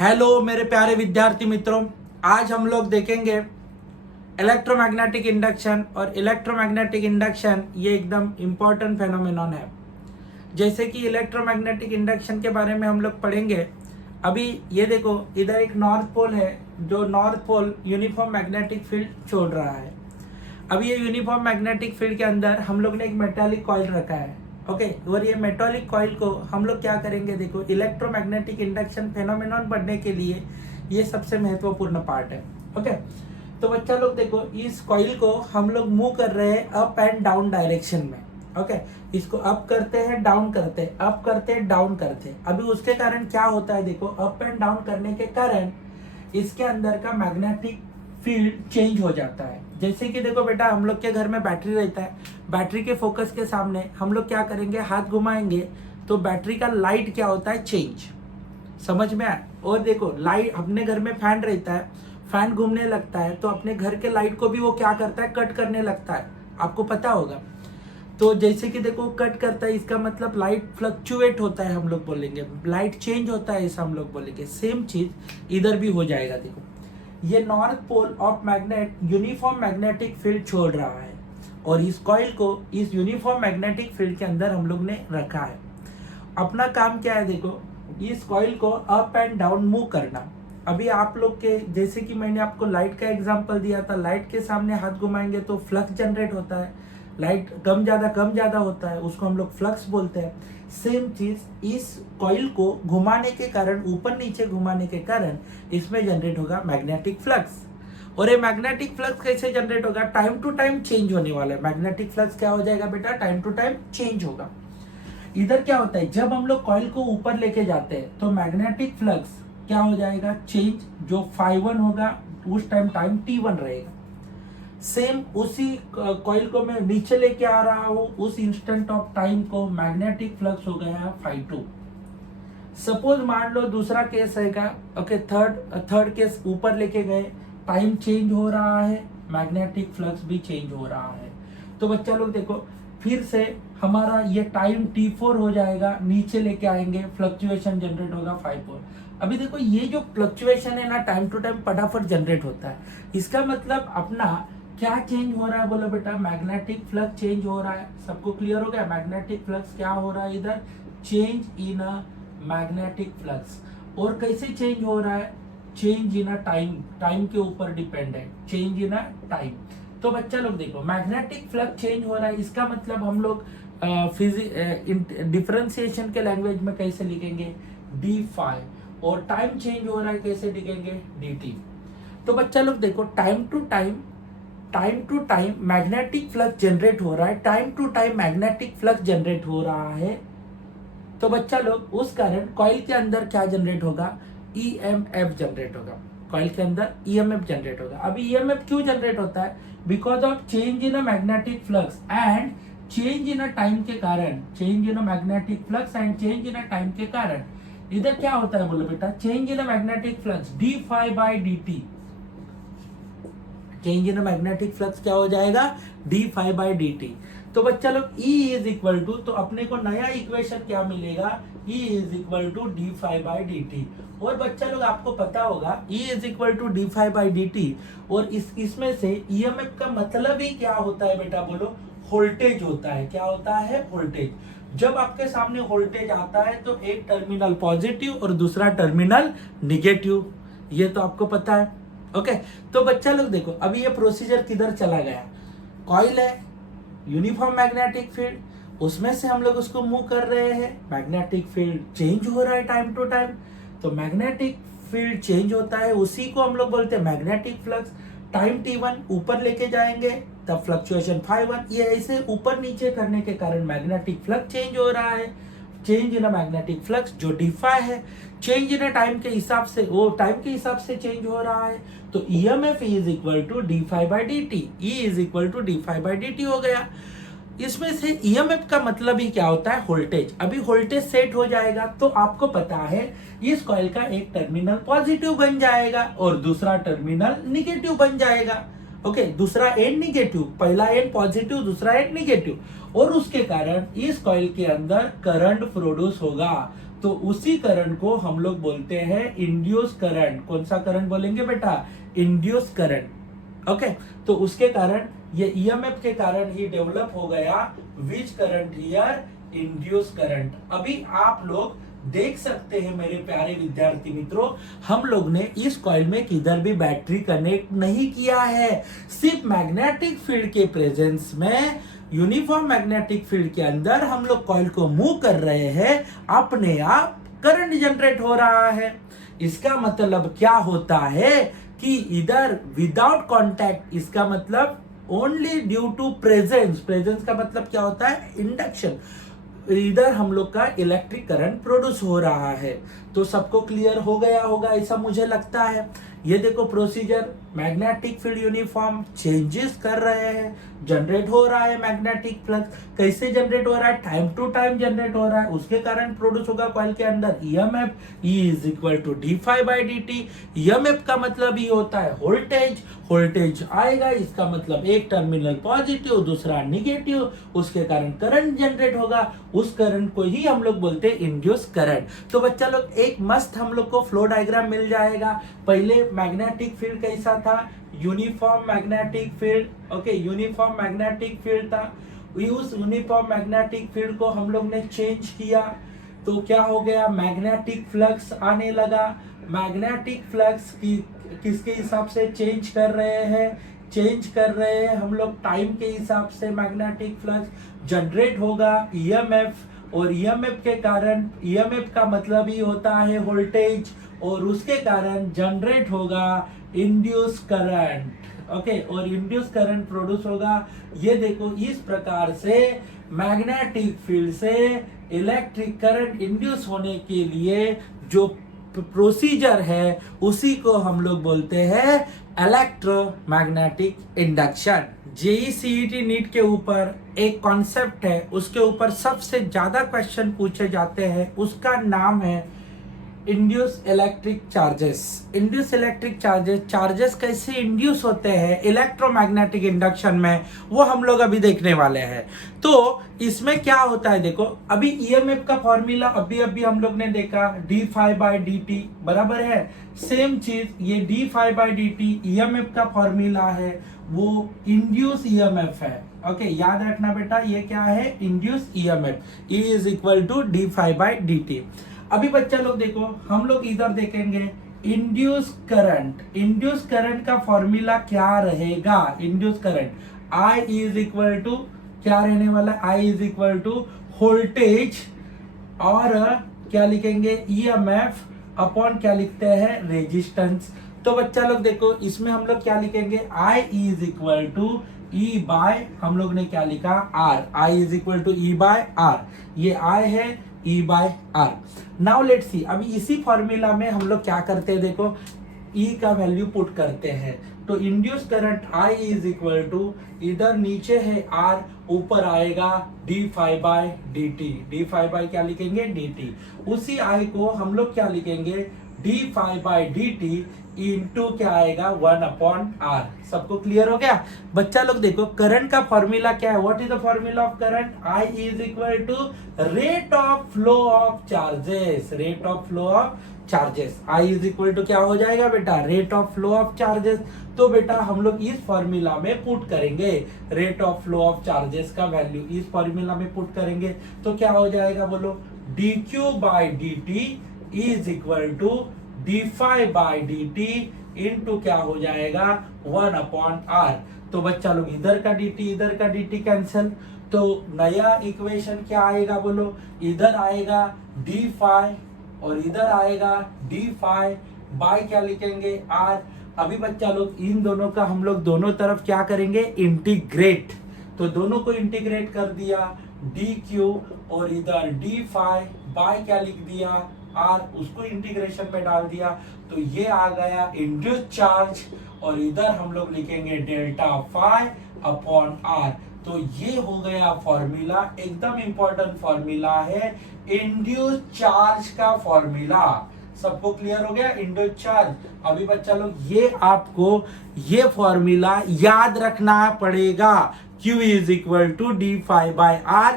Hello मेरे प्यारे विद्यार्थी मित्रों, आज हम लोग देखेंगे इलेक्ट्रोमैग्नेटिक इंडक्शन। और इलेक्ट्रोमैग्नेटिक इंडक्शन ये एकदम इम्पॉर्टेंट फेनोमेनॉन है। जैसे कि इलेक्ट्रोमैग्नेटिक इंडक्शन के बारे में हम लोग पढ़ेंगे। अभी ये देखो, इधर एक नॉर्थ पोल है, जो north pole uniform magnetic field छोड़ रहा है। अभी ये यूनिफॉर्म मैग्नेटिक फील्ड के अंदर हम लोग ने एक मेटालिक कॉइल रखा है, ओके। और ये मेटालिक कॉइल को हम लोग क्या करेंगे, देखो इलेक्ट्रोमैग्नेटिक इंडक्शन फेनोमेनॉन पढ़ने के लिए ये सबसे महत्वपूर्ण पार्ट है, ओके। तो बच्चा लोग देखो, इस कॉइल को हम लोग मूव कर रहे हैं अप एंड डाउन डायरेक्शन में, ओके। इसको अप करते हैं, डाउन करते हैं, अप करते हैं, डाउन करते हैं। अभी उसके कारण क्या होता है, देखो अप एंड डाउन करने के कारण इसके अंदर का मैग्नेटिक फील्ड चेंज हो जाता है। जैसे कि देखो बेटा, हम लोग के घर में बैटरी रहता है, बैटरी के फोकस के सामने हम लोग क्या करेंगे, हाथ घुमाएंगे तो बैटरी का लाइट क्या होता है, चेंज। समझ में आया। और देखो लाइट, अपने घर में फैन रहता है, फैन घूमने लगता है तो अपने घर के लाइट को भी वो क्या करता है, कट करने लगता है, आपको पता होगा। तो जैसे कि देखो कट करता है, इसका मतलब लाइट फ्लक्चुएट होता है, हम लोग बोलेंगे लाइट चेंज होता है, ऐसा हम लोग बोलेंगे। सेम चीज इधर भी हो जाएगा। देखो ये north pole of magnet uniform magnetic field छोड़ रहा है और इस कॉइल को इस यूनिफॉर्म मैग्नेटिक फील्ड के अंदर हम लोग ने रखा है। अपना काम क्या है, देखो इस कॉइल को अप एंड डाउन मूव करना। अभी आप लोग के, जैसे कि मैंने आपको लाइट का एग्जांपल दिया था, लाइट के सामने हाथ घुमाएंगे तो फ्लक्स जनरेट होता है, लाइट कम ज्यादा होता है, उसको हम लोग फ्लक्स बोलते हैं। सेम चीज इस कॉइल को घुमाने के कारण, ऊपर नीचे घुमाने के कारण इसमें जनरेट होगा मैग्नेटिक फ्लक्स। और ये मैग्नेटिक फ्लक्स कैसे जनरेट होगा, टाइम टू टाइम चेंज होने वाला है। मैग्नेटिक फ्लक्स क्या हो जाएगा बेटा, टाइम टू टाइम चेंज होगा। इधर क्या होता है, जब हम लोग कॉइल को ऊपर लेके जाते हैं तो मैग्नेटिक फ्लक्स क्या हो जाएगा, चेंज। जो φ1 होगा उस टाइम T1 रहेगा। सेम उसी कॉइल को मैं नीचे लेके आ रहा हूं, उस इंस्टेंट ऑफ टाइम को मैग्नेटिक फ्लक्स हो गया φ2। सपोज मान लो दूसरा केस रहेगा, ओके। थर्ड केस ऊपर लेके गए, टाइम चेंज हो रहा है, मैग्नेटिक फ्लक्स भी चेंज हो रहा है। तो बच्चा लोग देखो, फिर से हमारा ये टाइम T4 हो जाएगा, नीचे लेके आएंगे, फ्लक्चुएशन जनरेट होगा φ4। अभी देखो ये जो फ्लक्चुएशन है ना, टाइम टू टाइम फटाफट जनरेट होता है। इसका मतलब अपना क्या चेंज हो रहा है, बोलो बेटा, मैग्नेटिक फ्लक्स चेंज हो रहा है। सबको क्लियर हो गया, मैग्नेटिक फ्लक्स क्या हो रहा है इधर, change in a magnetic flux. और कैसे चेंज हो रहा है, change in a time, time के ऊपर dependent, change in a time. तो बच्चा लोग देखो, मैग्नेटिक फ्लक्स चेंज हो रहा है, इसका मतलब हम लोग डिफरेंशिएशन के लैंग्वेज में कैसे लिखेंगे, d∅। और टाइम चेंज हो रहा है, कैसे लिखेंगे, dt। तो बच्चा लोग देखो, time to time magnetic flux generate हो रहा है, time to time magnetic flux generate हो रहा है। तो बच्चा लोग उस कारण कॉइल के अंदर क्या जनरेट होगा, EMF जनरेट होगा। कॉइल के अंदर EMF जनरेट होगा। अभी EMF क्यों जनरेट होता है, because of change in a magnetic flux and change in a time के कारण, change in a magnetic flux and change in a time के कारण इधर क्या होता है, बोलो बेटा, change in a magnetic flux d∅dt। Change in magnetic flux क्या हो जाएगा, d∅dt। तो बच्चा लोग E इज इक्वल टू, तो अपने को नया इक्वेशन क्या मिलेगा, E is equal to d∅dt। और बच्चा लोग आपको पता होगा E is equal to d∅dt। और इसमें से EMF का मतलब ही क्या होता है बेटा, बोलो, वोल्टेज होता है। क्या होता है, वोल्टेज। जब आपके सामने वोल्टेज आता है तो एक टर्मिनल पॉजिटिव और दूसरा टर्मिनल निगेटिव, ये तो आपको पता है, ओके। तो बच्चा लोग देखो, अभी ये प्रोसीजर किधर चला गया, कॉइल है, यूनिफॉर्म मैग्नेटिक फील्ड, उसमें से हम लोग उसको मूव कर रहे हैं, मैग्नेटिक फील्ड चेंज हो रहा है टाइम टू टाइम। तो मैग्नेटिक फील्ड चेंज होता है, उसी को हम लोग बोलते हैं मैग्नेटिक फ्लक्स। टाइम T1 ऊपर लेके जाएंगे तब फ्लक्चुएशन φ1। ये ऐसे ऊपर नीचे करने के कारण मैग्नेटिक फ्लक्स चेंज हो रहा है। चेंज इन मैग्नेटिक फ्लक्स जो d∅ है, चेंज इन टाइम के हिसाब से, वो टाइम के हिसाब से चेंज हो रहा है। तो EMF is equal to d∅dt, E is equal to d∅dt हो गया। इसमें से EMF का मतलब ही क्या होता है, वोल्टेज। अभी वोल्टेज सेट हो जाएगा तो आपको पता है इस कॉइल का एक टर्मिनल पॉजिटिव बन जाएगा और दूसरा टर्मिनल निगेटिव बन जाएगा, ओके। दूसरा एंड निगेटिव, पहला एंड पॉजिटिव, दूसरा एंड निगेटिव। और उसके कारण इस कॉइल के अंदर करंट प्रोड्यूस होगा। तो उसी करंट को हम लोग बोलते हैं इंड्यूस करंट। कौन सा करंट बोलेंगे बेटा? Induce current. ओके, तो उसके कारण ये ईएमएफ के कारण ही डेवलप हो गया विच करंट हियर? Induce current. अभी आप लोग देख सकते हैं मेरे प्यारे विद्यार्थी मित्रों, हम लोग ने इस कॉइल में किधर भी बैटरी कनेक्ट नहीं किया है, सिर्फ मैग्नेटिक फील्ड के प्रेजेंस में, यूनिफॉर्म मैग्नेटिक फील्ड के अंदर हम लोग कॉइल को मूव कर रहे हैं, अपने आप करंट जनरेट हो रहा है। इसका मतलब क्या होता है कि इधर विदाउट कॉन्टैक्ट, इसका मतलब only due to presence, presence का मतलब क्या होता है? इंडक्शन। इधर हम लोग का इलेक्ट्रिक करंट प्रोड्यूस हो रहा है। तो सबको क्लियर हो गया होगा ऐसा मुझे लगता है। ये देखो procedure, magnetic field uniform changes कर रहे हैं, जनरेट हो रहा है मैग्नेटिक फ्लक्स। कैसे जनरेट हो रहा है? टाइम टू टाइम जनरेट हो रहा है, उसके कारण प्रोड्यूस होगा कॉइल के अंदर EMF. E is equal to D phi by D T. EMF का मतलब ही होता है वोल्टेज, वोल्टेज आएगा, इसका मतलब एक टर्मिनल पॉजिटिव दूसरा निगेटिव, उसके कारण करंट जनरेट होगा, उस करंट को ही हम लोग बोलते हैं इंड्यूस करंट। तो बच्चा लोग एक मस्त हम लोग को फ्लो डायग्राम मिल जाएगा। पहले मैग्नेटिक फील्ड कैसा था? Uniform magnetic field. Okay, uniform magnetic field था। उस यूनिफॉर्म मैग्नेटिक फील्ड को हम लोग ने चेंज किया तो क्या हो गया? मैग्नेटिक फ्लक्स आने लगा। मैग्नेटिक फ्लक्स की किसके हिसाब से चेंज कर रहे हैं? चेंज कर रहे हैं हम लोग टाइम के हिसाब से। मैग्नेटिक फ्लक्स जनरेट होगा ईएमएफ, और ईएमएफ के कारण, ईएमएफ का मतलब ही होता है वोल्टेज, और उसके कारण जनरेट होगा इंड्यूस करंट। ओके, और इंड्यूस करंट प्रोड्यूस होगा। ये देखो इस प्रकार से मैग्नेटिक फील्ड से इलेक्ट्रिक करंट इंड्यूस होने के लिए जो प्रोसीजर है उसी को हम लोग बोलते हैं electromagnetic induction. JEE CET NEET के ऊपर एक कॉन्सेप्ट है, उसके ऊपर सबसे ज्यादा क्वेश्चन पूछे जाते हैं, उसका नाम है induce electric charges. Induce electric charges, charges कैसे इंड्यूस होते हैं इलेक्ट्रोमैग्नेटिक इंडक्शन में, वो हम लोग अभी देखने वाले हैं। तो इसमें क्या होता है देखो, अभी ईएमएफ का फॉर्मूला अभी हम लोग ने देखा, D phi by D T बराबर है। सेम चीज ये D phi by D T EMF का फॉर्मूला है, वो इंड्यूस ईएमएफ है। ओके, याद रखना बेटा, ये क्या है? Induce EMF. E is equal to D phi by D T. अभी बच्चा लोग देखो, हम लोग इधर देखेंगे इंड्यूस करंट। इंड्यूस करंट का फॉर्मूला क्या रहेगा? Induce current I is equal to क्या रहने वाला? I is equal to voltage और क्या लिखेंगे? EMF अपॉन क्या लिखते हैं? रेजिस्टेंस। तो बच्चा लोग देखो, इसमें हम लोग क्या लिखेंगे? I is equal to E by, हम लोग ने क्या लिखा? R। I is equal to E by R। ये I है, E by R। Now let's see, अभी इसी फॉर्मूला में हम लोग क्या करते हैं देखो, E का वैल्यू पुट करते हैं। तो induce current I is equal to, इधर नीचे है R, ऊपर आएगा D phi by D T. D phi by क्या लिखेंगे? D T. उसी I को हम लोग क्या लिखेंगे? D phi by D T into क्या आएगा? 1 अपॉन R। सबको क्लियर हो गया? बच्चा लोग देखो, करंट का फॉर्मूला क्या है? What is the formula of current? I is equal to rate of flow of charges. Rate of flow of charges. I is equal to क्या हो जाएगा बेटा? Rate of flow of charges. तो बेटा हम लोग इस फॉर्मूला में पुट करेंगे rate of flow of charges का वैल्यू, इस फॉर्मूला में पुट करेंगे तो क्या हो जाएगा बोलो? D Q by D T is equal to D phi by D T into क्या हो जाएगा? 1 अपॉन R। तो बच्चा लोग इधर का dt इधर का dt कैंसिल, तो नया इक्वेशन क्या आएगा बोलो? इधर आएगा डी फाई और इधर आएगा डी फाई बाय क्या लिखेंगे? R। अभी बच्चा लोग इन दोनों का हम लोग दोनों तरफ क्या करेंगे? इंटीग्रेट। तो दोनों को इंटीग्रेट कर दिया, डी क्यू और इधर डी फाई बाय क्या लिख दिया? R। उसको इंटीग्रेशन में डाल दिया तो ये आ गया इंड्यूस चार्ज, और इधर हम लोग लिखेंगे डेल्टा फाई अपॉन R। तो ये हो गया फॉर्मूला, एकदम इंपॉर्टेंट फॉर्मूला है इंड्यूस चार्ज का फॉर्मूला। सबको क्लियर हो गया? Induce charge. अभी बच्चा लोग ये आपको ये फॉर्मूला याद रखना पड़ेगा। Q is equal to D phi by R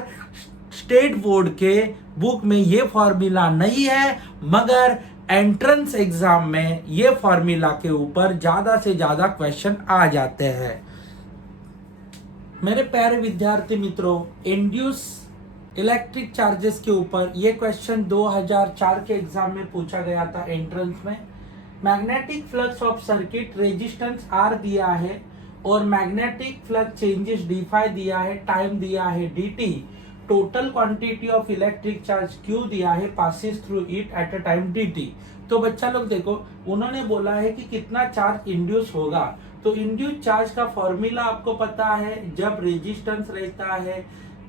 state board के बुक में ये फॉर्मूला नहीं है, मगर एंट्रेंस एग्जाम में ये फॉर्मूला के ऊपर ज्यादा से ज्यादा क्वेश्चन आ जाते हैं। मेरे प्यारे विद्यार्थी मित्रों, इंड्यूस इलेक्ट्रिक चार्जेस के ऊपर ये क्वेश्चन 2004 के एग्जाम में पूछा गया था एंट्रेंस में। Magnetic flux of circuit resistance R दिया है और मैग्नेटिक फ्लक्स चेंजेस डी5 दिया है, टाइम दिया है dt, total quantity of electric charge Q दिया है, passes through it at a time dt। तो बच्चा लोग देखो, उन्होंने बोला है कि कितना चार्ज इंड्यूस होगा। तो इंड्यूस चार्ज का फॉर्मूला आपको पता है, जब रेजिस्टेंस रहता है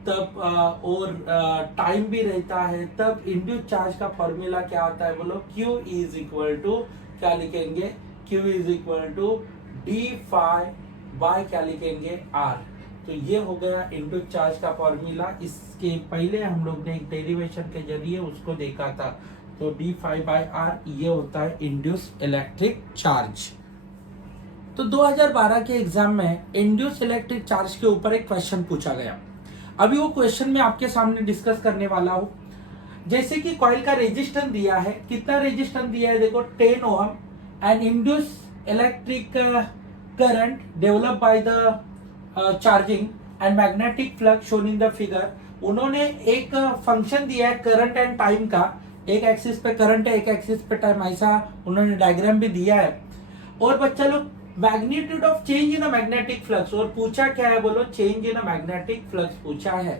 तब और टाइम भी रहता है तब इंड्यूस चार्ज का फॉर्मूला क्या आता है बोलो, Q इज इक्वल टू क्या लिखेंगे, Q is equal to d∅ by क्या लिखेंगे R। तो ये हो गया इंड्यूस चार्ज का फॉर्मूला। इसके पहले हम लोग ने एक डेरिवेशन के जरिए उसको देखा था। तो d∅ बाय R ये होता है इंड्यूस इलेक्ट्रिक चार्ज। तो 2012 के एग्जाम में इंड्यूस इलेक्ट्रिक चार्ज के ऊपर एक क्वेश्चन पूछा गया। अभी वो क्वेश्चन मैं आपके सामने डिस्कस करने वाला हूं। जैसे कि कॉइल का रेजिस्टेंस दिया है, कितना रेजिस्टेंस दिया है देखो 10 ohm, and induce electric current develop by the charging and magnetic flux shown in the figure. उन्होंने एक फंक्शन दिया है करंट एंड टाइम का, एक एक्सिस पे करंट है, एक एक्सिस पे टाइम, ऐसा उन्होंने डायग्राम भी दिया है। और बच्चा लोग magnitude of change in a magnetic flux, और पूछा क्या है बोलो, change in a magnetic flux पूछा है।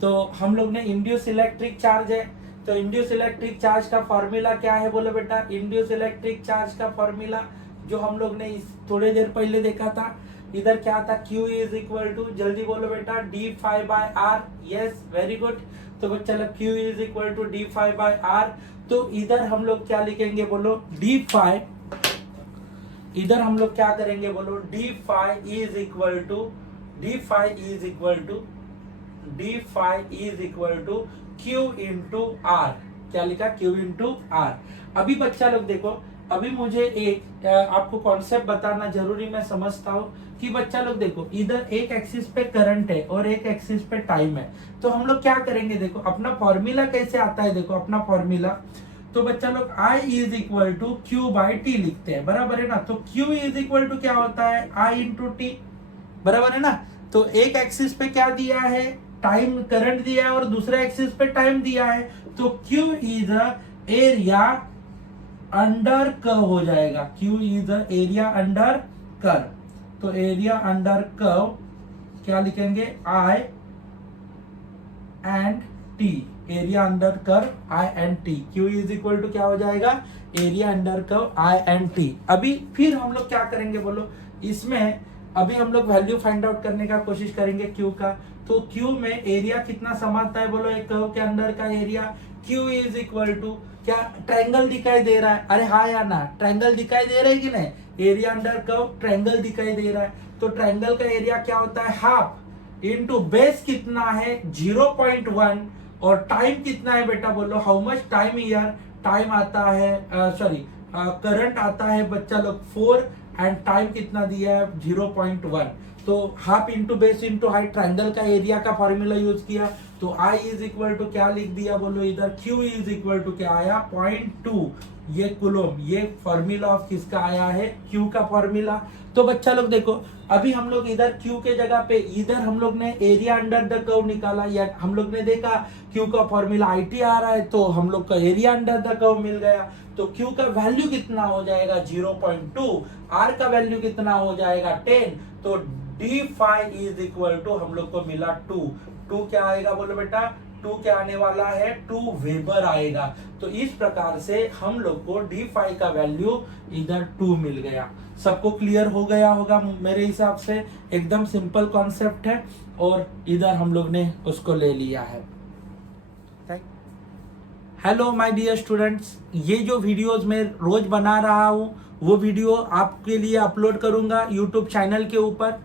तो हम लोग ने इंड्यूस इलेक्ट्रिक चार्ज है, तो इंड्यूस इलेक्ट्रिक चार्ज का फॉर्मूला क्या है बोलो बेटा, इंड्यूस इलेक्ट्रिक चार्ज का फॉर्मूला जो हम लोग ने इस थोड़ी देर पहले देखा था, इधर क्या था, Q इज इक्वल टू, जल्दी बोलो बेटा, d∅ by R। Yes, very good. तो बच्चा लोग Q is equal to d∅ by R। तो इधर हम लोग क्या लिखेंगे बोलो, d∅, इधर हम लोग क्या करेंगे बोलो, d∅ is equal to, d∅ is equal to, d∅ is equal to Q into R। क्या लिखा, Q इंटू R। अभी बच्चा लोग देखो, अभी मुझे एक आपको कॉन्सेप्ट बताना जरूरी, मैं समझता हूँ कि बच्चा लोग देखो, इधर एक एक्सिस पे करंट है और एक एक्सिस पे टाइम है। तो हम लोग क्या करेंगे देखो, अपना फॉर्मूला कैसे आता है देखो, अपना फॉर्मूला तो बच्चा लोग I is equal to Q by T लिखते हैं, बराबर है ना। तो Q इज इक्वल टू क्या होता है, I इंटू टी, बराबर है ना। तो एक एक्सिस पे क्या दिया है, टाइम करंट दिया है और दूसरे एक्सिस पे टाइम दिया है। तो Q is area under curve हो जाएगा, Q is area under curve. तो एरिया अंडर कर्व क्या लिखेंगे, I and T, area under curve I and T. Q is equal to क्या हो जाएगा, area under curve I and T. अभी फिर हम लोग क्या करेंगे बोलो, इसमें अभी हम लोग वैल्यू फाइंड आउट करने का कोशिश करेंगे Q का। तो Q में एरिया कितना समाता है बोलो, एक कर्व के अंदर का area. Q is equal to क्या, ट्रायंगल दिखाई दे रहा है, अरे हाँ या ना, ट्रायंगल दिखाई दे रहा है कि नहीं, एरिया अंडर कर्व ट्रायंगल दिखाई दे रहा है। तो ट्रायंगल का एरिया क्या होता है, हाफ इंटू बेस कितना है 0.1, और टाइम कितना है बेटा बोलो, how much time year, time आता है सॉरी करंट आता है बच्चा लोग 4, एंड टाइम कितना दिया है 0.1। तो half into base into height, triangle का एरिया का फॉर्मूला यूज किया। तो I इज इक्वल टू क्या लिख दिया बोलो, इधर Q इज इक्वल टू क्या आया 0.2, ये कुलोम, ये फॉर्मूला ऑफ किसका आया है, Q का फॉर्मूला। तो बच्चा लोग देखो, अभी हम लोग इधर Q के जगह पे इधर हम लोग ने एरिया अंडर द कर्व निकाला, या हम लोग ने देखा Q का फॉर्मूला IT आ रहा है, तो हम लोग का एरिया अंडर द कर्व मिल गया। तो Q का वैल्यू कितना हो जाएगा 0.2, R का वैल्यू कितना हो जाएगा 10। तो d∅ इज इक्वल टू हम लोग को मिला 2 क्या आएगा बोलो बेटा, 2 क्या आने वाला है, 2 वेबर आएगा। तो इस प्रकार से हम लोग को d∅ का वैल्यू इधर 2 मिल गया। सबको क्लियर हो गया होगा मेरे हिसाब से, एकदम सिंपल कॉन्सेप्ट है, और इधर हम लोग ने उसको ले लिया है। हेलो माय डियर स्टूडेंट्स, ये जो वीडियोस मैं रोज बना रहा हूँ वो वीडियो आपके लिए अपलोड करूंगा यूट्यूब चैनल के ऊपर,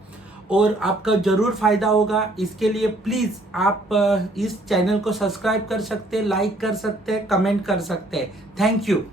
और आपका जरूर फायदा होगा। इसके लिए प्लीज आप इस चैनल को सब्सक्राइब कर सकते हैं, लाइक कर सकते हैं, कमेंट कर सकते हैं। Thank you.